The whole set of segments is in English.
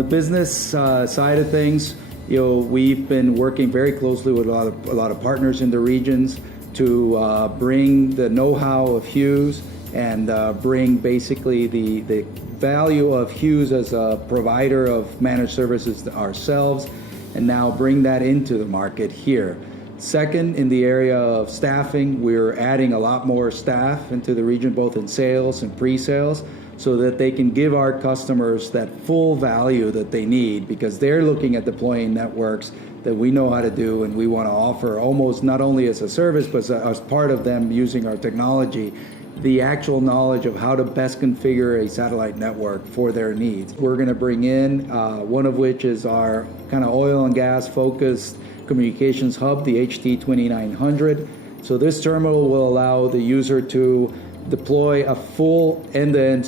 the business side of things, we've been working very closely with a lot of partners in the regions to bring the know-how of Hughes and bring basically the value of Hughes as a provider of managed services to ourselves, and now bring that into the market here. Second, in the area of staffing, we're adding a lot more staff into the region, both in sales and pre-sales, so that they can give our customers that full value that they need, because they're looking at deploying networks that we know how to do, and we want to offer almost not only as a service, but as part of them using our technology, the actual knowledge of how to best configure a satellite network for their needs. We're going to bring in, one of which is our kind of oil and gas focused communications hub, the HT2900. So this terminal will allow the user to deploy a full end-to-end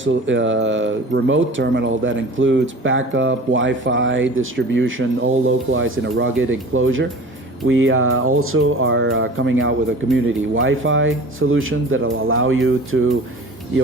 remote terminal that includes backup, Wi-Fi, distribution, all localized in a rugged enclosure. We also are coming out with a community Wi-Fi solution that will allow you to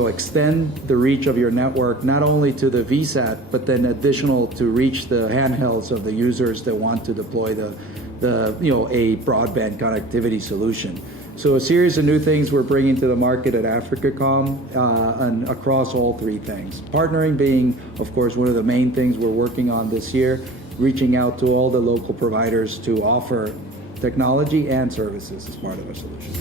extend the reach of your network not only to the VSAT, but then additional to reach the handhelds of the users that want to deploy a broadband connectivity solution. So a series of new things we're bringing to the market at AfricaCom and across all three things. Partnering being, of course, one of the main things we're working on this year, reaching out to all the local providers to offer technology and services as part of our solution.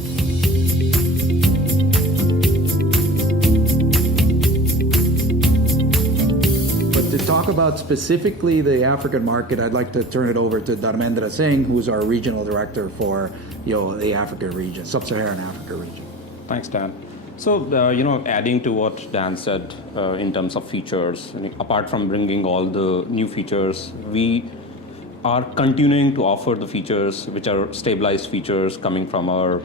But to talk about specifically the African market, I'd like to turn it over to Dharmendra Singh, who's our regional director for the Africa region, Sub-Saharan Africa region. Thanks, Dan. So, adding to what Dan said in terms of features, apart from bringing all the new features, we are continuing to offer the features which are stabilized features coming from our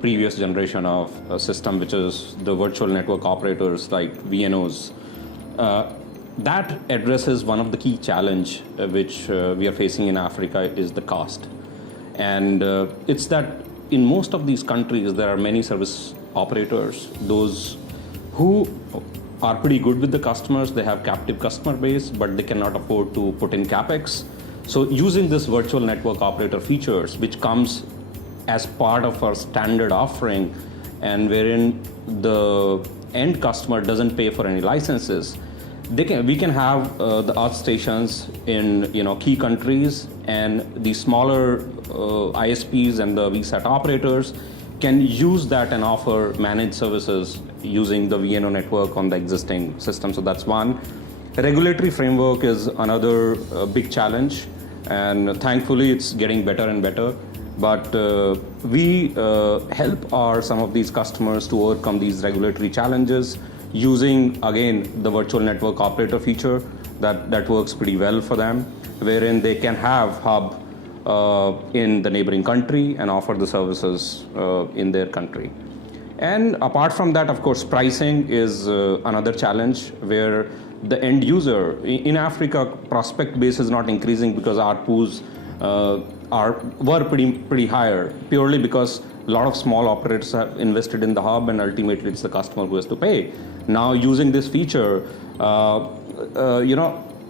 previous generation of system, which is the virtual network operators like VNOs. That addresses one of the key challenge which we are facing in Africa is the cost. And it's that in most of these countries, there are many service operators, those who are pretty good with the customers, they have captive customer base, but they cannot afford to put in CapEx. So using this virtual network operator features, which comes as part of our standard offering, and wherein the end customer doesn't pay for any licenses, we can have the earth stations in key countries, and the smaller ISPs and the VSAT operators can use that and offer managed services using the VNO network on the existing system. So that's one. The regulatory framework is another big challenge, and thankfully it's getting better and better. But we help some of these customers to overcome these regulatory challenges using, again, the virtual network operator feature that works pretty well for them, wherein they can have hub in the neighboring country and offer the services in their country. And apart from that, of course, pricing is another challenge where the end user in Africa, prospect base is not increasing because ARPUs were pretty higher, purely because a lot of small operators have invested in the hub, and ultimately it's the customer who has to pay. Now, using this feature,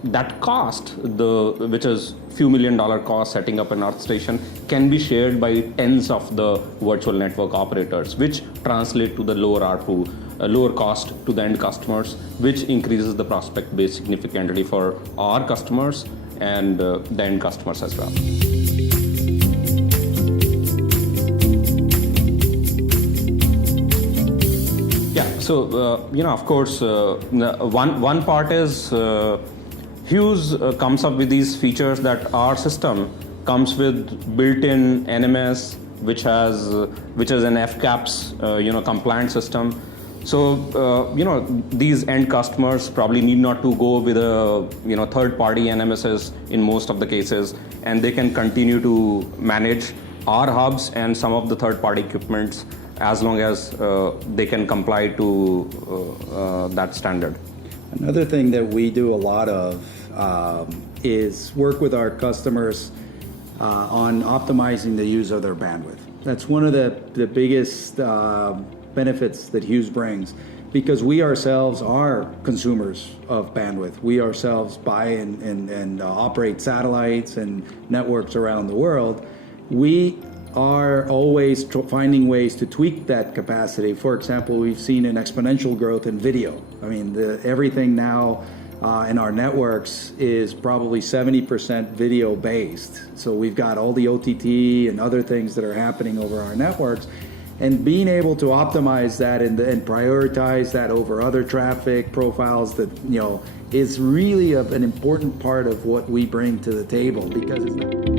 that cost, which is few $1 million cost setting up an earth station, can be shared by tens of the virtual network operators, which translate to the lower ARPU, lower cost to the end customers, which increases the prospect base significantly for our customers and the end customers as well. So, of course, one part is Hughes comes up with these features that our system comes with built-in NMS, which is an FCAPS, compliant system. So, these end customers probably need not to go with a, third-party NMSs in most of the cases, and they can continue to manage our hubs and some of the third-party equipments as long as they can comply to that standard. Another thing that we do a lot of is work with our customers on optimizing the use of their bandwidth. That's one of the biggest benefits that Hughes brings, because we ourselves are consumers of bandwidth. We ourselves buy and operate satellites and networks around the world. We are always finding ways to tweak that capacity. For example, we've seen an exponential growth in video. I mean, everything now in our networks is probably 70% video based. So we've got all the OTT and other things that are happening over our networks. And being able to optimize that and prioritize that over other traffic profiles that, is really an important part of what we bring to the table, because it's not